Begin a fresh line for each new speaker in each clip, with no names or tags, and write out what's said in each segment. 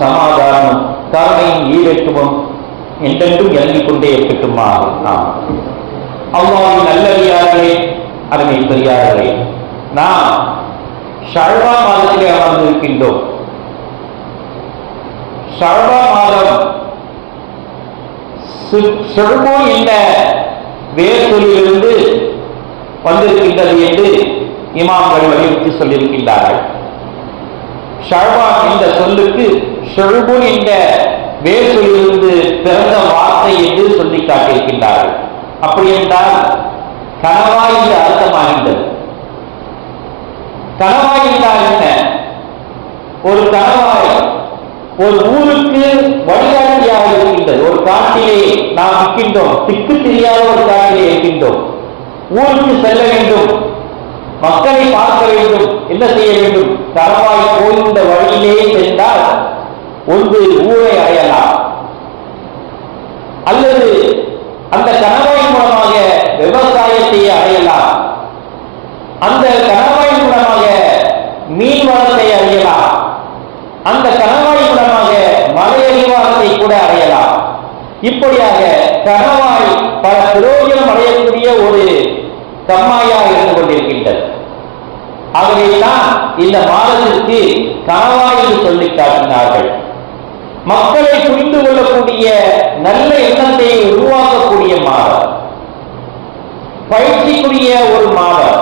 சமாதானமும் கருணையும் ஈரேற்றமும் என்றென்றும் இறங்கிக் கொண்டே இருக்கட்டுமா? நாம் அல்லாவின் நல்லடியார்களே அருமை பெரியார்களே நாம் ஷழ்வா மாதத்திலே அமர்ந்திருக்கின்றோம். ஷழ்வா மாதம் செழுமோ என்ற வேர்சொலிலிருந்து வந்திருக்கின்றது என்று இமாம்கள் வலியுறுத்தி சொல்லியிருக்கின்றார்கள். ஷழ்வான் என்ற சொல்லுக்கு ஷெழுபுன் என்ற வேர்சொலிலிருந்து பிறந்த வார்த்தை என்று சொல்லி காட்டியிருக்கின்றார்கள். அப்படி என்றால் கனவா என்று அர்த்தமாகின்றது. கனவாய் என்றால் என்ன? ஒரு கனவாய் ஒரு ஊருக்கு வழிகாட்டியாக இருக்கின்றது. ஒரு காட்டிலே நாம் இருக்கின்றோம் திக்கு தெரியாத ஒரு காட்டிலே இருக்கின்றோம். ஊருக்கு செல்ல வேண்டும். மக்களை பார்க்க வேண்டும் என்ன செய்ய வேண்டும்? தரவாய் போய்ந்த வழியிலே சென்றால் ஒன்று ஊரை அடையலாம். அல்லது அந்த கணவாய் மூலமாக விவசாயத்தை அடையலாம். அந்த கணவாய் மூலமாக மீன் வளத்தை அறியலாம் அந்த கணவாய் மூலமாக மலையறிவாரத்தை கூட அடையலாம். இப்படியாக கணவாய் பல பிரயோஜனம் அடையக்கூடிய ஒரு தம்மாயாக இருந்து கொண்டிருக்கின்றது. ஆகவேதான் இந்த மாதத்திற்கு கணவாயில் சொல்லி காட்டினார்கள் மக்களை புரிந்து கொள்ளக்கூடிய நல்ல எண்ணத்தை உருவாக்கக்கூடிய மாதம். பயிற்சிக்குரிய ஒரு மாதம்.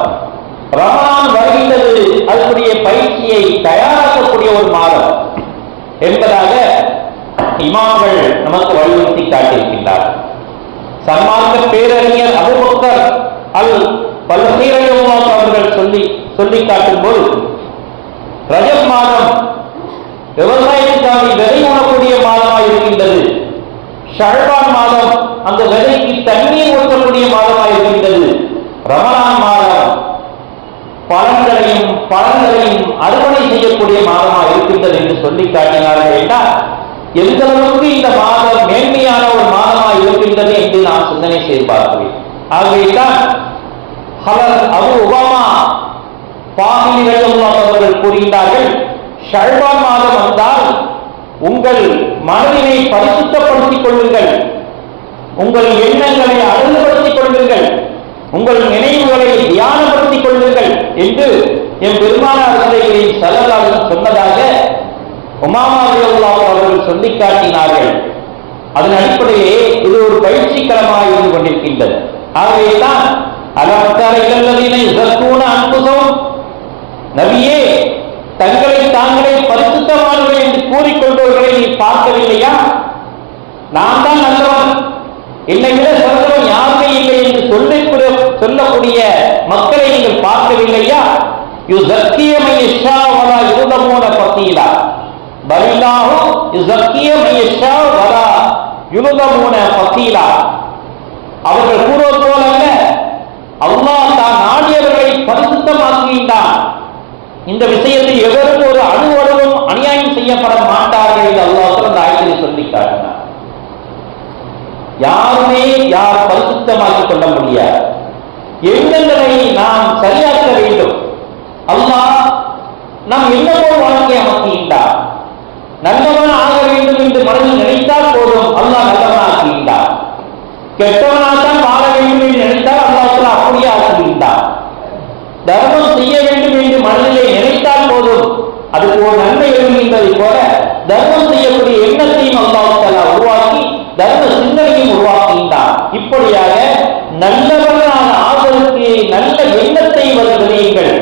ரமணான் வருகின்றது அதற்குரிய பயிற்சியை தயாராக்கக்கூடிய ஒரு மாதம் என்பதாக இமாம்கள் நமக்கு வலியுறுத்தி காட்டியிருக்கின்றார் சன்மார்க்க பேரறிஞர் அபுபக்கர் அல் பல்சீரகம் சொல்லி காட்டும் போது ரஜப் மாதம் விவசாயத்துக்கான விதை உணக்கூடிய மாதமாக இருக்கின்றது. ஷர்பான் மாதம் அந்த விதைக்கு தண்ணீர் ஊற்றக்கூடிய மாதமாக இருக்கின்றது. ரமலான் மாதம் பலன்களையும் பலன்களையும் அறுவடை செய்யக்கூடிய மாதமாக இருக்கின்றது என்று சொல்லி காட்டினார்கள் என்றால் எந்த அளவுக்கு இந்த மாதம் மேன்மையான ஒரு மாதமாக இருக்கின்றது என்று நான் சிந்தனை செய்து பார்க்கிறேன். ஆகவேதான் ஹலர் அபு உபாமா பாமிலி அவர்கள் கூறுகின்றார்கள் ஷல்வான் மாதம் வந்தால் உங்கள் மனதினை பரிசுத்தப்படுத்திக் கொள்ளுங்கள். உங்கள் எண்ணங்களை அழகுபடுத்திக் கொள்ளுங்கள். உங்கள் நினைவுகளை தியானப்படுத்திக் கொள்ளுங்கள் என்று என் பெருமானார் சிலைகளின் செலவாளர் சொன்னதாக உமாமா அவர்கள் சொல்லி காட்டினார்கள். அதன் அடிப்படையே இது ஒரு பயிற்சிகரமாக இருந்து கொண்டிருக்கின்றது. ஆகவேதான் அலமக்கார இளந்ததினை இதற்கூன நபியே தங்களை தாங்களே பரிசுத்தமானவர்கள் என்று கூறிக்கொண்டவர்களை நீ பார்க்கவில்லையா? நான் தான் நல்லவன். என்னை விட சிறந்தவன் யாருமே இல்லை என்று சொல்லி சொல்லக்கூடிய மக்களை நீங்கள் பார்க்கவில்லையா? யுசக்கியமை இஷாவலா யுதமோன பத்தீலா. பலில்லாஹு யுசக்கியமை இஷாவலா யுதமோன பத்தீலா. அவர்கள் கூறுவது போல அல்ல அல்லாஹ் தான் நாடியவர்களை பரிசுத்தமாக்குகின்றான் இந்த விஷயத்தில் எவரும் ஒரு அணுவளவும் அநியாயம் செய்யப்பட மாட்டார்கள் என்று அல்லாஹ் அந்த ஆயத்தில் சொல்லி காட்டினார் யாருமே யார் பரிசுத்தமாக்கிக் கொள்ள முடியாது. எண்ணங்களை நாம் சரியாக்க வேண்டும்? அல்லாஹ் நாம் என்னவோ வாழ்க்கை அமைக்கின்றார் நல்லவன் ஆக வேண்டும் என்று மனதில் நினைத்தால் போதும். அல்லாஹ் நல்லவன் கெட்டவன் கெட்டவனாகத்தான் வாழ வேண்டும் என்று நினைத்தால் அல்லாஹ் அப்படியே ஆக்குகின்றார் தர்மம் செய்ய வேண்டும் என்று மனதிலே நினைத்தால் போதும் அதுக்கு ஒரு நன்மை எழுகின்றது போல தர்மம் செய்யக்கூடிய எண்ணத்தையும் அல்லாஹாலா உருவாக்கி தர்ம சிந்தனையும் உருவாக்குகின்றான் இப்படியாக நல்லவனான ஆதலுக்கு நல்ல எண்ணத்தை விளையுங்கள்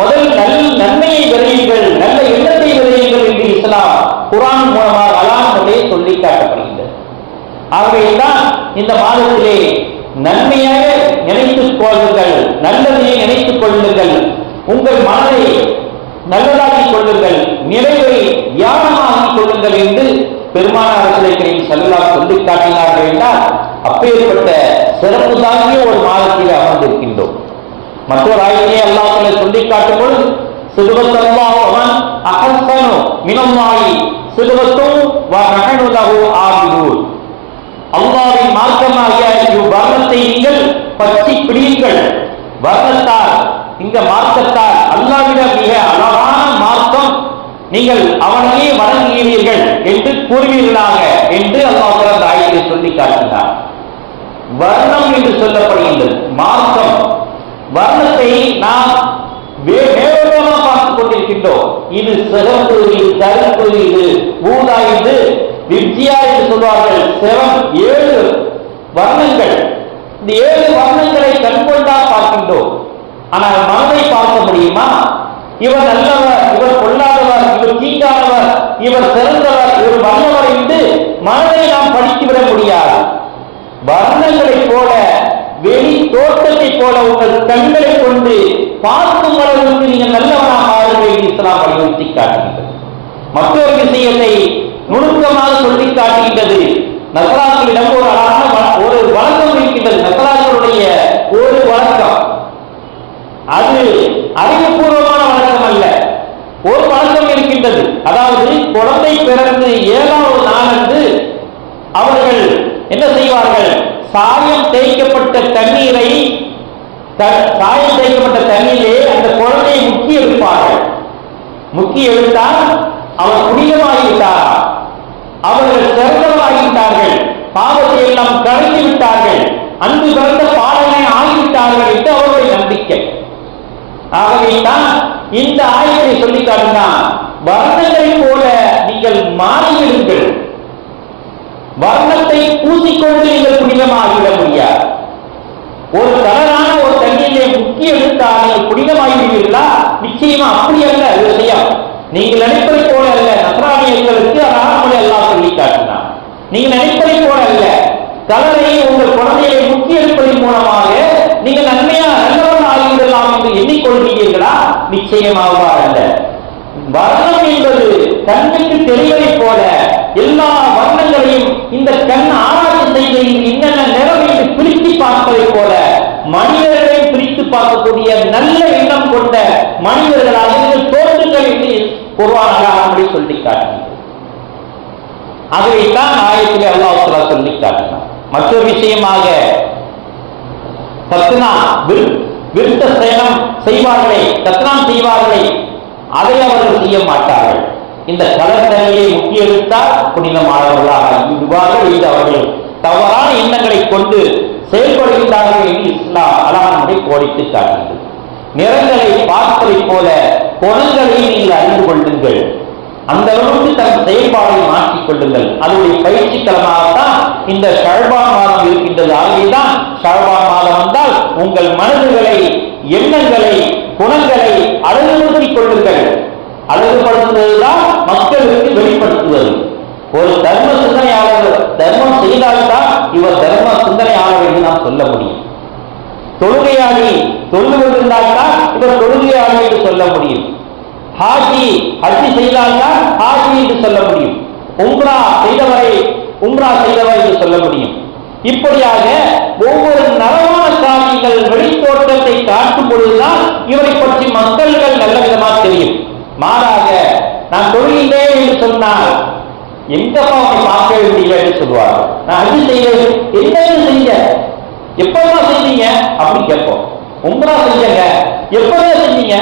முதல் நல் நன்மையை விளையுங்கள் நல்ல எண்ணத்தை விளையுங்கள் என்று இஸ்லாம் குரான் மூலமாக சுட்டிக்காட்டப்படுகின்றது ஆகவேதான் இந்த மாதத்திலே நன்மையாக நினைத்துக் கொள்ளுங்கள் நல்லதையே நினைத்துக் கொள்ளுங்கள். உங்கள் மனதை நல்லதாக்கிக் கொள்ளுங்கள் நிறைவை தியானமாக்கிக் கொள்ளுங்கள் என்று பெருமானார் சிலைகளின் செல்லலாம் சொல்லி காட்டினார்கள் என்றால் அப்பேற்பட்ட சிறப்பு தாங்கிய ஒரு மாதத்தில் அமர்ந்திருக்கின்றோம். மற்றொரு ஆயத்திலே அல்லாஹ் சொல்லி காட்டும் பொழுது சிறுவத்தல்லாஹு அவன் அகசனு மினல்லாஹி சிறுவத்தும் அல்லாவின் மார்க்கமாகிய இவ்வர்ணத்தை நீங்கள் பற்றி பிடியுங்கள். வர்ணத்தால் இந்த மார்க்கத்தால் அல்லாவிட மிக அழகான மார்க்கம். நீங்கள் அவனையே வணங்குகிறீர்கள் என்று கூறுவீர்களாக என்று அல்லாஹ் அந்த ஆயத்தை சொல்லி காட்டினார் வர்ணம் என்று சொல்லப்படுகின்றது. மார்க்கம். வர்ணத்தை நாம் வே- பார்த்துக் இது சிறப்பு இது கருப்பு இது ஊதா இது வித்யா என்று சொல்வார்கள். செவன் ஏழு வர்ணங்கள். இந்த ஏழு வர்ணங்களை கண்கொண்டா பார்க்கின்றோம். ஆனால் மனதை பார்க்க முடியுமா? இவர் நல்லவர் இவர் கொள்ளாதவர் இவர் தீங்கானவர் இவர் சிறந்தவர் இவர் வல்லவர் என்று மனதை நாம் படித்துவிட முடியாது. வர்ணங்களைப் போல வெளி தோற்றத்தைப் போல உங்கள் கண்களை கொண்டு பார்க்கும் அளவுக்கு நீங்கள் நல்லவர் சுட்டி காட்டுகின்றது மற்றொரு விஷயத்தை நுணுக்கமாக சொல்லி காட்டுகின்றது நசராக்களிடம் ஒரு அழகான ஒரு வழக்கம் இருக்கின்றது. நசராக்களுடைய ஒரு வழக்கம். அது அறிவுபூர்வமான வழக்கம் அல்ல. ஒரு வழக்கம் இருக்கின்றது. அதாவது குழந்தை பிறந்து ஏழாவது நாளன்று அவர்கள் என்ன செய்வார்கள்? சாயம் தேய்க்கப்பட்ட தண்ணீரை த- சாயம் தேய்க்கப்பட்ட தண்ணீரே அந்த குழந்தையை முக்கி எடுப்பார்கள் முக்கிய எடுத்தால் அவர் புனிதமாகிவிட்டார். அவர்கள் சிறந்தவராகிவிட்டார்கள். பாவத்தை எல்லாம் கரைத்து விட்டார்கள். அன்பு பிறந்த பாடலை ஆகிவிட்டார்கள் என்று அவருடைய நம்பிக்கை. ஆகவே தான் இந்த ஆயத்தை சொல்லி காட்டினான். வர்ணங்களை போல நீங்கள் மாறிவிடுங்கள் வர்ணத்தை பூசிக்கொண்டு நீங்கள் புனிதமாகிவிட முடியாது. ஒரு கலரான ஒரு தண்ணியிலே முக்கிய எடுத்தால் நீங்கள் புனிதமாகிவிடுவீர்களா? நிச்சயமா அப்படி அல்ல. அது நீங்கள் நினைப்பதை போல அல்ல நசராணியர்களுக்கு அழகாமலை எல்லாம் சொல்லி காட்டினான். நீங்கள் நினைப்பதை போல அல்ல கலரை உங்கள் குழந்தையை முக்கி எடுப்பதன் மூலமாக நீங்கள் நன்மையா நல்லவன் ஆகிவிடலாம் என்று எண்ணிக்கொள்கிறீர்களா? நிச்சயமாக அல்ல. வர்ணம் என்பது கண்ணுக்கு தெரிவதை போல எல்லா வர்ணங்களையும் இந்த கண் ஆராய்ச்சி செய்து என்னென்ன நிறம் என்று பிரித்து பார்ப்பதைப் போல மனிதர்கள் பார்க்கக்கூடிய நல்ல எண்ணம் கொண்ட மனிதர்களாக நீங்கள் தோன்றுங்கள் என்று குர்ஆன் அழகாமடி சொல்லி காட்டினார் அதைத்தான் ஆயத்திலே அல்லாஹலா சொல்லி காட்டினார் மற்றொரு விஷயமாக சத்னா விருத்த சேனம் செய்வார்களே சத்னாம் செய்வார்களே அதை அவர்கள் செய்ய மாட்டார்கள். இந்த கலத்தனையை முக்கிய எடுத்தால் புனிதமானவர்களாக விடுவார்கள். இது அவர்கள் தவறான எண்ணங்களை கொண்டு செயல்படுகின்றார்கள் என்று இஸ்லாம் அழகானுடைய கோடித்து காட்டுகிறது நிறங்களை பார்ப்பதைப் போல குணங்களை நீங்கள் அறிந்து கொள்ளுங்கள். அந்த அளவுக்கு தன் செயல்பாடை மாற்றிக் கொள்ளுங்கள். அதனுடைய பயிற்சி தலமாகத்தான் இந்த ஷழ்பான் மாதம் இருக்கின்றது. ஆகியதான் ஷழ்பான் மாதம் வந்தால் உங்கள் மனதுகளை எண்ணங்களை குணங்களை அழகுபடுத்திக் கொள்ளுங்கள். அழகுபடுத்துவதுதான் மக்களுக்கு வெளிப்படுத்துவது ஒரு தர்ம சிந்தனையாளர் தர்மம் செய்தால்தான் இவர் தர்ம சிந்தனையாளர் என்று நாம் சொல்ல முடியும் தொழுகையாளி தொழுது கொண்டிருந்தால்தான் இவர் தொழுகையாளி என்று சொல்ல முடியும் ஹாஜி செய்தால் தான் ஹாஜி என்று சொல்ல முடியும். உம்ரா செய்தவரை உம்ரா செய்தவர் என்று சொல்ல முடியும். இப்படியாக ஒவ்வொரு நலமான காரியங்கள் வெளித்தோட்டத்தை காட்டும் பொழுதுதான் இவரை பற்றி மக்கள்கள் நல்ல விதமாக தெரியும். மாறாக நான் தொழுகின்றேன் என்று சொன்னால் எங்கப்பா அவனை பார்க்க வேண்டிய என்று சொல்லுவார் நான் அது செய்வேன் என்ன செய்ய எப்பதான் செய்வீங்க அப்படி கேட்போம். உங்களா செஞ்சங்க. எப்பதான் செஞ்சீங்க?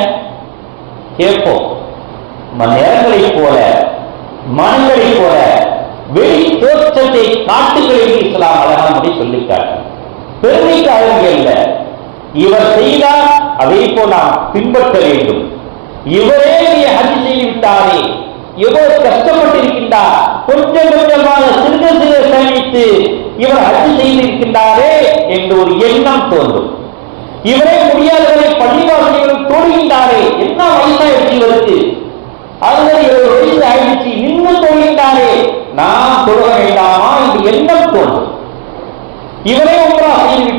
கேட்போம். ம- நேரங்களைப் போல மனங்களைப் போல வெளி தோற்றத்தை காட்டுகளில் இஸ்லாம் அழகாமடி சொல்லிட்டார். காட்டும் அல்ல. இவர் செய்தார் அதே போல் நாம் பின்பற்ற வேண்டும். இவரே நீ ஹஜ் செய்து எவ்வளவு கஷ்டப்பட்டிருக்கின்றார். கொஞ்சம் கொஞ்சமாக சிறு சிறு சேமித்து இவர் ஹஜ் செய்திருக்கின்றாரே என்று ஒரு எண்ணம் தோன்றும். இவரே முடியாதவரை பள்ளிவாசலிகளும் தோழுகின்றாரே. என்ன வயசாயிடுச்சு இவருக்கு அறுபது ஆயிடுச்சு. இன்னும் தோழுகின்றாரே நாம் தொழுக வேண்டாமா என்று எண்ணம் தோன்றும். இவரே உம்ரா செய்து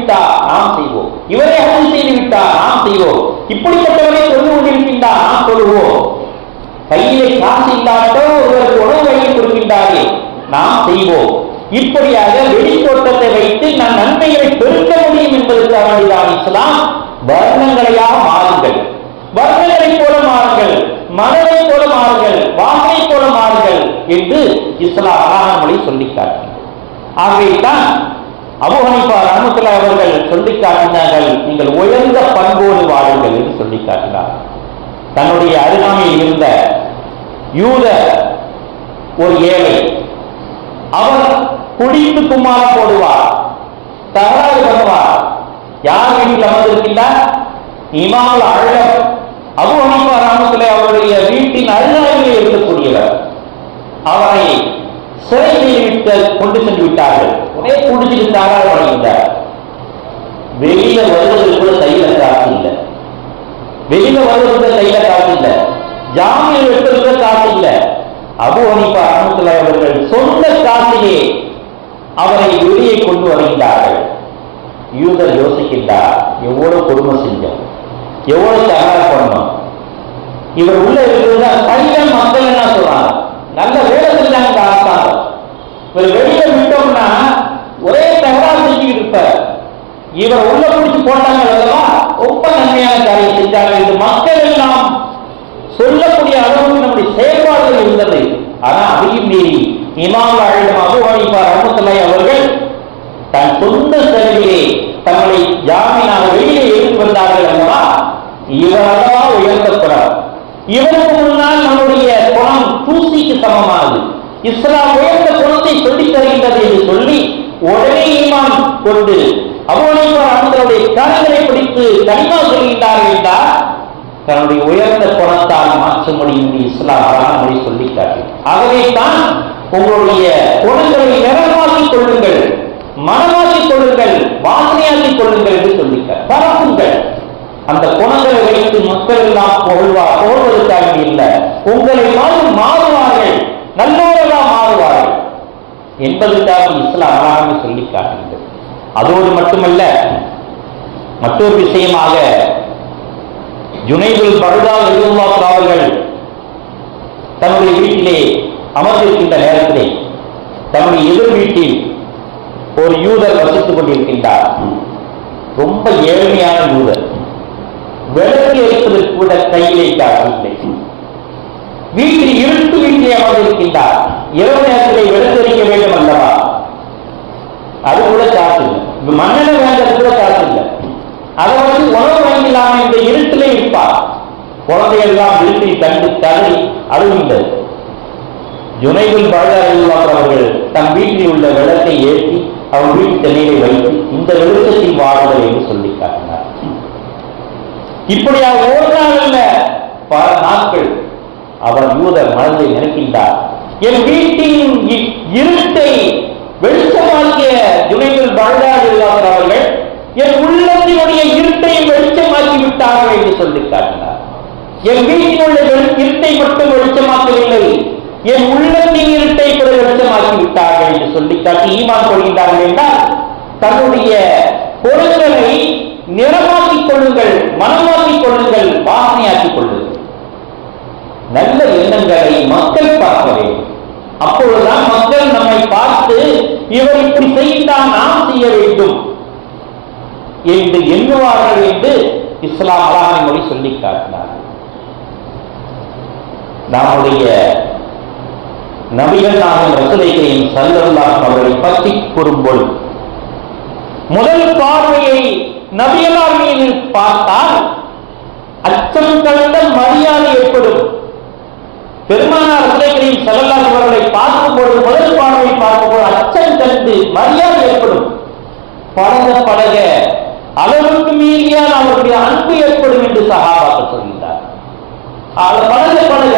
நாம் செய்வோம். இவரை ஹஜ் செய்து நாம் செய்வோம். இப்படிப்பட்டவரை தொழுது கொண்டிருக்கின்றார் நாம் தொழுவோம் கையிலே காசு இல்லாட்டோ ஒருவருக்கு உணவு வாங்கி கொடுக்கின்றாரே நாம் செய்வோம். இப்படியாக வெளித்தோட்டத்தை வைத்து நான் நன்மைகளை பெருக்க முடியும் என்பதற்காக வேண்டிதான் இஸ்லாம். வர்ணங்களையாக மாறுங்கள். வர்ண மனதை போல மாறுங்கள் வாகனை போல மாறுங்கள் என்று இஸ்லாம் அழகான மொழி சொல்லி ஆகவே தான் அவர்கள் சொல்லி காட்டினார்கள் நீங்கள் உயர்ந்த பண்போடு வாழுங்கள் என்று சொல்லி காட்டினார் தன்னுடைய அருகாமையில் இருந்த யூத ஒரு ஏழை குடித்து கும்மாரம் போடுவார் தகராறு பண்ணுவார். யார் வீட்டில் அமர்ந்திருக்கின்றார்? இமாமுல் அழகம் அபு ஹனீஃபா ராமத்துலே அவருடைய வீட்டின் அருகாமையில் இருக்கக்கூடியவர். அவரை சிறையில் விட்டு கொண்டு சென்று விட்டார்கள். ஒரே குடிச்சிட்டு தகராறு பண்ணுகின்றார் வெளியில வருவதற்கு கூட கையில காசு இல்லை. வெளியில வருவதற்கு கையில காசு இல்லை. ஜாமீன் எடுப்பதற்கு காசு இல்லை. அபு ஹனீஃபா ரஹ்மத்துல்லாஹி அவர்கள் சொந்த காசிலே அவரை வெளியே கொண்டு வருகின்றார்கள் யூதர் யோசிக்கின்றார் எவ்வளவு கொடுமை செஞ்சோம். எவ்வளவு இவர் உள்ள இருக்கிறதா பையன் மக்கள் என்ன சொல்றாங்க? நல்ல வேலை செஞ்சாங்க அரசாங்கம் இவர் வெளியில விட்டோம்னா ஒரே தகராறு செஞ்சுக்கிட்டு இருப்பார். இவர் உள்ள பிடிச்சு போட்டாங்க அல்லவா ரொம்ப நன்மையான காரியம் செஞ்சாங்க. இது மக்கள் எல்லாம் சொல்லக்கூடிய அளவுக்கு நம்முடைய செயல்பாடுகள் இருந்தது. ஆனா அதையும் மீறி இமாம் அழிடம் அபு ஹனீஃபா அவர்கள் தன் சொந்த செலவிலே தங்களை ஜாமி வெளியே எடுத்து வந்தார்கள் அல்லவா இவரல்லவா உயர்ந்த குணம் இவருக்கு முன்னால் நம்முடைய குணம் தூசிக்கு சமமானது இஸ்லாம் உயர்ந்த குணத்தை சொல்லித் தருகின்றது என்று சொல்லி உடனே ஈமான் கொண்டு அபோனிப்பா அவர்களுடைய கரங்களை பிடித்து கனிமா சொல்கின்றார்கள் என்றால் தன்னுடைய உயர்ந்த குணத்தால் மாற்ற முடியும் என்று இஸ்லாம் அழகான மொழி சொல்லி ஆகவே தான் உங்களுடைய குணங்களை நிறமாக்கிக் கொள்ளுங்கள் மனமாக்கிக் கொள்ளுங்கள் வாசனையாக்கிக் கொள்ளுங்கள் என்று சொல்லிட்டார் பரப்புங்கள். அந்த குணங்களை வைத்து மக்கள் எல்லாம் புகழ்வா புகழ்வதற்காக இல்லை. உங்களை மாதிரி என்பதற்காக இஸ்லாம் அழகாக சொல்லி காட்டுகிறது. அதோடு மட்டுமல்ல மற்றொரு விஷயமாக ஜுனைபுல் பருதா ரலியல்லாஹு அவர்கள் தன்னுடைய வீட்டிலே அமர்ந்திருக்கின்ற நேரத்திலே தன்னுடைய எதிர் வீட்டில் ஒரு யூதர் வசித்துக் கொண்டிருக்கின்றார். ரொம்ப ஏழ்மையான யூதர். விளக்கு எடுப்பதற்கு கூட கையிலே காட்டவில்லை வீட்டில் இருட்டு வீட்டிலே அமர்ந்திருக்கின்றார் இரவு நேரத்திலே விளக்கு வேண்டும் அல்லவா? அது கூட காசு இல்லை. மண்ணெண்ண வேண்டது கூட காசு இல்லை. அதை வந்து உணவு வாங்கிடலாம் இந்த இருட்டிலே இருப்பார். குழந்தைகள் எல்லாம் தண்டு கண்டு அழுகின்றது ஜுனைதுல் பாஜார் அவர்கள் தன் வீட்டில் உள்ள விளக்கை ஏற்றி அவன் வீட்டு தென்னையை வைத்து இந்த வெளிச்சத்தில் வாழுதல் என்று சொல்லி காட்டினார். இப்படியாக ஒரு நாள் அல்ல பல நாட்கள் அவர் யூதர் மனதை நினைக்கின்றார். என் வீட்டின் இருட்டை வெளிச்சமாக்கிய ஜுனைதுல் வாழ்ந்தார்கள் அவர்கள் என் உள்ளத்தினுடைய இருட்டை வெளிச்சமாக்கி விட்டார்கள் என்று சொல்லி காட்டினார். என் வீட்டில் உள்ள இருட்டை மட்டும் வெளிச்சமாக்கவில்லை என் உள்ளத்தின் இருட்டை கூட வெளிச்சமாக்கி விட்டார்கள் என்று சொல்லி காட்டி ஈமான் கொள்கின்றார்கள் என்றால் தன்னுடைய பொருட்களை நிறமாக்கிக் கொள்ளுங்கள் மனமாக்கிக் கொள்ளுங்கள் வாசனையாக்கிக் கொள்ளுங்கள் நல்ல எண்ணங்களை மக்கள் பார்க்க வேண்டும். அப்பொழுதுதான் மக்கள் நம்மை பார்த்து இவர் இப்படி செய்தால் நாம் செய்ய வேண்டும் என்று எண்ணுவார்கள் என்று இஸ்லாம் அழகான மொழி சொல்லி காட்டினார். நம்முடைய நபிகள் நாகம் ரசுலைகளையும் சல்லல்லாஹ் அவர்களை பற்றி கூறும்பொழுது முதல் பார்வையை நபியலார் மீது பார்த்தால் அச்சம் கலந்த மரியாதை ஏற்படும். பெருமானார் ரசுலைகளையும் சல்லல்லாஹ் அவர்களை பார்க்கும் பொழுது முதல் பார்வை பார்க்கும் பொழுது அச்சம் கண்டு மரியாதை ஏற்படும். பழக பழக அளவுக்கு மீறியால் அவருடைய அன்பு ஏற்படும் என்று சகாபாக்கள் சொல்கின்றார் அவர் பழக பழக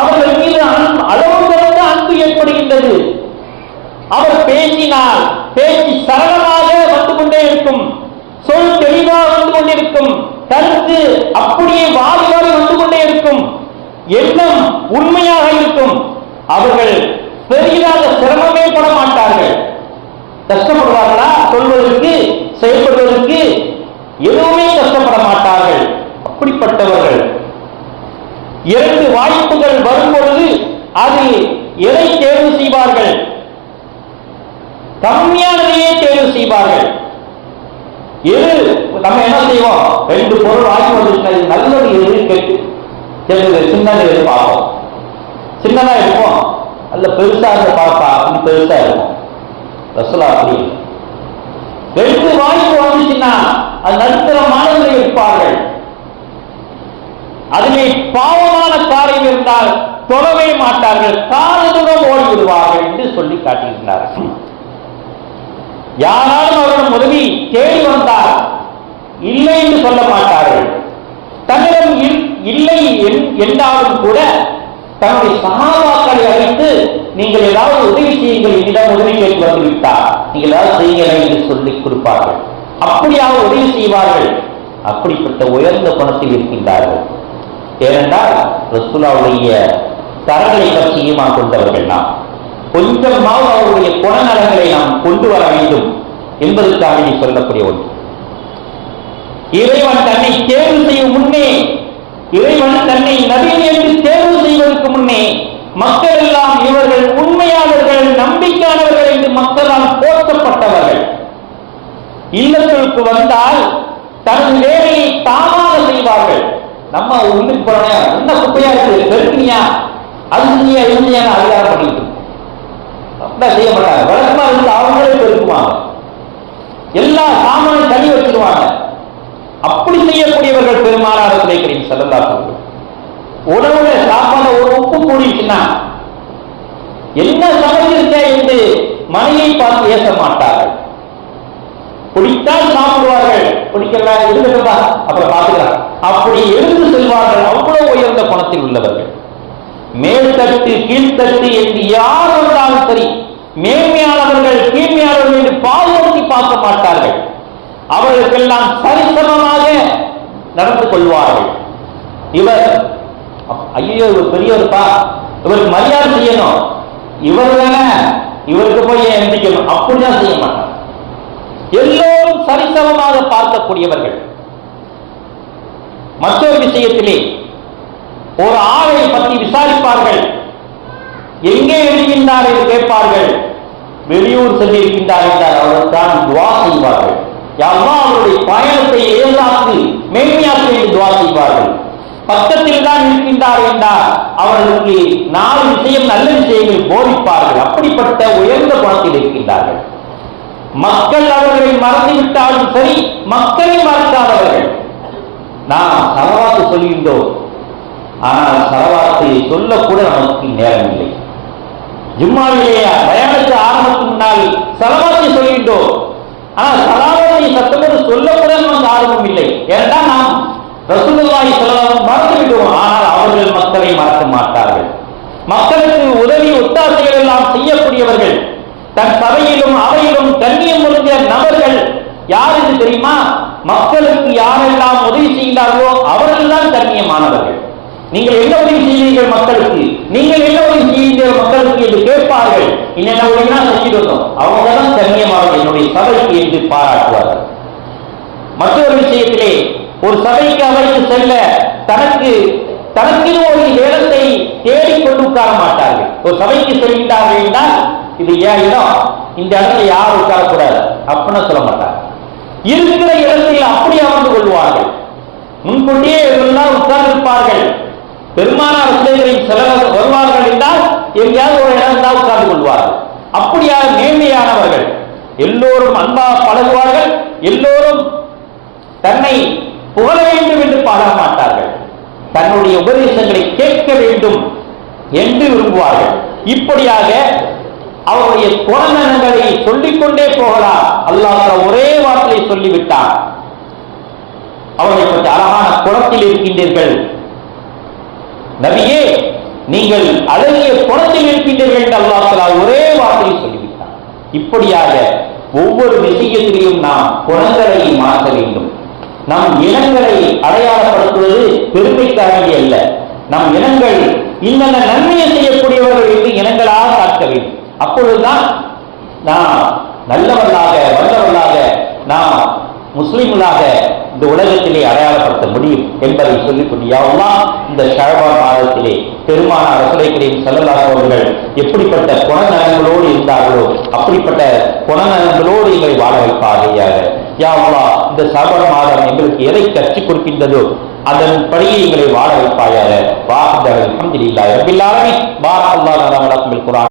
அவர்கள் மீது அன்பு அளவு கடந்த அன்பு ஏற்படுகின்றது. அவர் பேசினால் பேச்சு சரளமாக வந்து கொண்டே இருக்கும். சொல் தெளிவாக வந்து கொண்டிருக்கும். கருத்து அப்படியே வாரி வாரி வந்து கொண்டே இருக்கும். எண்ணம் உண்மையாக இருக்கும். அவர்கள் பெரியதாக சிரமமே பட மாட்டார்கள். கஷ்டப்படுவார்களா? சொல்வதற்கு செயல்படுவதற்கு எதுவுமே கஷ்டப்பட மாட்டார்கள். அப்படிப்பட்டவர்கள். இரண்டு வாய்ப்புகள் வரும்பொழுது அது எதை தேர்வு செய்வார்கள்? கம்மியானதையே தேர்வு செய்வார்கள். எது நம்ம என்ன செய்வோம்? ரெண்டு பொருள் வாங்கி வந்துருச்சுன்னா நல்லது எது கேட்டு சரி சின்னது எது பார்ப்போம். சின்னதா இருக்கும் அல்ல பெருசா இருந்து பார்ப்பா. அப்படின்னு பெருசா இருக்கும். ரசலா அப்படி. ரெண்டு வாய்ப்பு வந்துச்சுன்னா அது நடுத்தரமானவர்கள் இருப்பார்கள். அதிலே பாவமான காரியம் இருந்தால் தொழவே மாட்டார்கள். காலத்துடன் ஓடி விடுவார்கள் என்று சொல்லி காட்டுகின்றார்கள் யாராலும் அவரிடம் உதவி தேடி வந்தார். இல்லை என்று சொல்ல மாட்டார்கள். தங்களை இல்லை என்றாலும் கூட தன்னுடைய சகாபாக்களை அழைத்து நீங்கள் ஏதாவது உதவி செய்யுங்கள் என்னிடம் உதவி கேட்டு வந்துவிட்டார். நீங்கள் ஏதாவது செய்யுங்கள் என்று சொல்லிக் கொடுப்பார்கள். அப்படியாக உதவி செய்வார்கள். அப்படிப்பட்ட உயர்ந்த குணத்தில் இருக்கின்றார்கள். ஏனென்றால் ரசுல்லாவுடைய தரங்களை பற்றியுமா கொண்டவர்கள் நாம். கொஞ்சமாவது அவருடைய குணநலங்களை நாம் கொண்டு வர வேண்டும் என்பதற்காக நீ சொல்லக்கூடிய ஒன்று. இறைவன் தன்னை தேர்வு செய்யும் முன்னே இறைவன் தன்னை நவீன என்று தேர்வு செய்வதற்கு முன்னே மக்கள் எல்லாம் இவர்கள் உண்மையாளர்கள் நம்பிக்கையானவர்கள் என்று மக்களால் போற்றப்பட்டவர்கள். இல்லத்திற்கு வந்தால் தனது வேலையை தாமாக செய்வார்கள். நம்ம உள்ளுக்கு போறோம் என்ன குப்பையா இருக்கு? பெருமையா அது செஞ்சியா இது அதிகாரம் பண்ணிட்டு செய்ய மாட்டாங்க. வழக்கமா என்ன சமைச்சிருக்க என்று மனையை பார்த்து ஏச மாட்டார்கள். பிடித்தால் சாப்பிடுவார்கள். பிடிக்கிறதா இருக்கட்டும்பா அப்புறம் பார்த்துக்கலாம். அப்படி எழுந்து செல்வார்கள் அவ்வளவு உயர்ந்த குணத்தில் உள்ளவர்கள். மேல்தட்டு கீழ்த்தட்டு என்று யார் வந்தாலும் சரி மேன்மையானவர்கள் கீழ்மையானவர்கள் என்று பாதுகாத்தி பார்க்க மாட்டார்கள். அவர்களுக்கெல்லாம் சரிசமமாக நடந்து கொள்வார்கள். இவர் ஐயோ இவர் பெரியவர்ப்பா? இவருக்கு மரியாதை செய்யணும். இவர் தானே இவருக்கு போய் எந்திக்கணும் அப்படிதான் செய்ய மாட்டார். எல்லோரும் சரிசமமாக பார்க்கக்கூடியவர்கள். மற்றொரு விஷயத்திலே ஒரு ஆளை பற்றி விசாரிப்பார்கள். எங்கே இருக்கின்றார் என்று கேட்பார்கள். வெளியூர் சென்றிருக்கின்றார் என்றால் அவர்கள் தான் துவா செய்வார்கள். யாரெல்லாம் அவருடைய பயணத்தை ஏதாக்கு மேன்மையாக்கு என்று துவா செய்வார்கள். பக்கத்தில் தான் இருக்கின்றார் என்றால் அவர்களுக்கு நாலு விஷயம் நல்ல விஷயங்கள் போதிப்பார்கள். அப்படிப்பட்ட உயர்ந்த குணத்தில் இருக்கின்றார்கள். மக்கள் அவர்களை மறந்துவிட்டாலும் சரி மக்களை மறக்காதவர்கள். நாம் சரவாத்து சொல்கின்றோம். ஆனால் சரவாத்தை சொல்லக்கூட நமக்கு நேரம் இல்லை ஜும்மாவிலேயே பயானுக்கு ஆரம்பத்துக்கு முன்னால் சரவாத்தை சொல்கின்றோம். ஆனால் சலாவத்தை சத்தமோடு சொல்லக்கூட நமக்கு ஆர்வம் இல்லை ஏன்னா நாம் ரசூலுல்லாஹி ஸல்லல்லாஹு மறந்து ஆனால் அவர்கள் மக்களை மறக்க மாட்டார்கள். மக்களுக்கு உதவி ஒத்தாசைகள் எல்லாம் செய்யக்கூடியவர்கள். தன் சபையிலும் அவையிலும் கண்ணியம் முடிஞ்ச நபர்கள் யார் என்று தெரியுமா? மக்களுக்கு யாரெல்லாம் உதவி செய்கிறார்களோ அவர்கள் தான் கண்ணியமானவர்கள். நீங்கள் என்ன உதவி செய்வீர்கள் மக்களுக்கு? நீங்கள் என்ன உதவி செய்வீர்கள் மக்களுக்கு என்று கேட்பார்கள். என்னென்ன உதவினா செஞ்சிருந்தோம் அவங்க தான் கண்ணியமானவர்கள். என்னுடைய சபைக்கு என்று பாராட்டுவார்கள். மற்றொரு விஷயத்திலே ஒரு சபைக்கு அவைக்கு செல்ல தனக்கு தனக்கென ஒரு இடத்தை தேடிக்கொண்டு உட்கார மாட்டார்கள். ஒரு சபைக்கு செல்கின்றார்கள் என்றால் இது ஏன் இடம்? இந்த இடத்துல யாரும் உட்காரக்கூடாது. அப்படின்னு சொல்ல மாட்டாங்க இருக்கிற இடத்தில் அப்படி அமர்ந்து கொள்வார்கள். முன்கூட்டியே இவர்கள்லாம் உட்கார்ந்திருப்பார்கள். பெருமானார் சிலைகளின் சிலர் வருவார்கள் என்றால் எங்கேயாவது ஒரு இடம் தான் உட்கார்ந்து கொள்வார்கள். அப்படியாக நேர்மையானவர்கள். எல்லோரும் அன்பாக பழகுவார்கள். எல்லோரும் தன்னை புகழ வேண்டும் என்று பாட மாட்டார்கள் தன்னுடைய உபதேசங்களை கேட்க வேண்டும் என்று விரும்புவார்கள். இப்படியாக அவருடைய குணநலங்களை சொல்லிக்கொண்டே போகலாம். அல்லாத ஒரே வார்த்தையை சொல்லிவிட்டார் அவர்களை பற்றி அழகான குளத்தில் இருக்கின்றீர்கள். நபியே நீங்கள் அழகிய குளத்தில் இருக்கின்றீர்கள் என்று அல்லாஹ் ஒரே வார்த்தையை சொல்லிவிட்டார் இப்படியாக ஒவ்வொரு விஷயத்திலையும் நாம் குழந்தைகளை மாற்ற வேண்டும். நம் இனங்களை அடையாளப்படுத்துவது பெருமைக்காக அல்ல. நம் இனங்கள் இன்னென்ன நன்மையை செய்யக்கூடியவர்கள் என்று இனங்களாக காட்ட வேண்டும். அப்பொழுதுதான் நாம் நல்லவர்களாக வல்லவர்களாக நாம் முஸ்லிம்களாக இந்த உலகத்திலே அடையாளப்படுத்த முடியும் என்பதை சொல்லிக்கொண்டு யாவெல்லாம் இந்த ஷாபான் மாதத்திலே பெருமான ரசூலை கரீம் ஸல்லல்லாஹு அவர்கள் எப்படிப்பட்ட குணநலங்களோடு இருந்தார்களோ அப்படிப்பட்ட குணநலங்களோடு எங்களை வாழ வைப்பாகையாக யா இந்த ஷாபான் மாதம் எங்களுக்கு எதை கற்றுக் கொடுக்கின்றதோ அதன்படியே எங்களை வாழ வைப்பாயாக. வாஹித அல்ஹம்துலில்லாஹி ரப்பில் ஆலமீன். வலக்கும் குர்ஆன்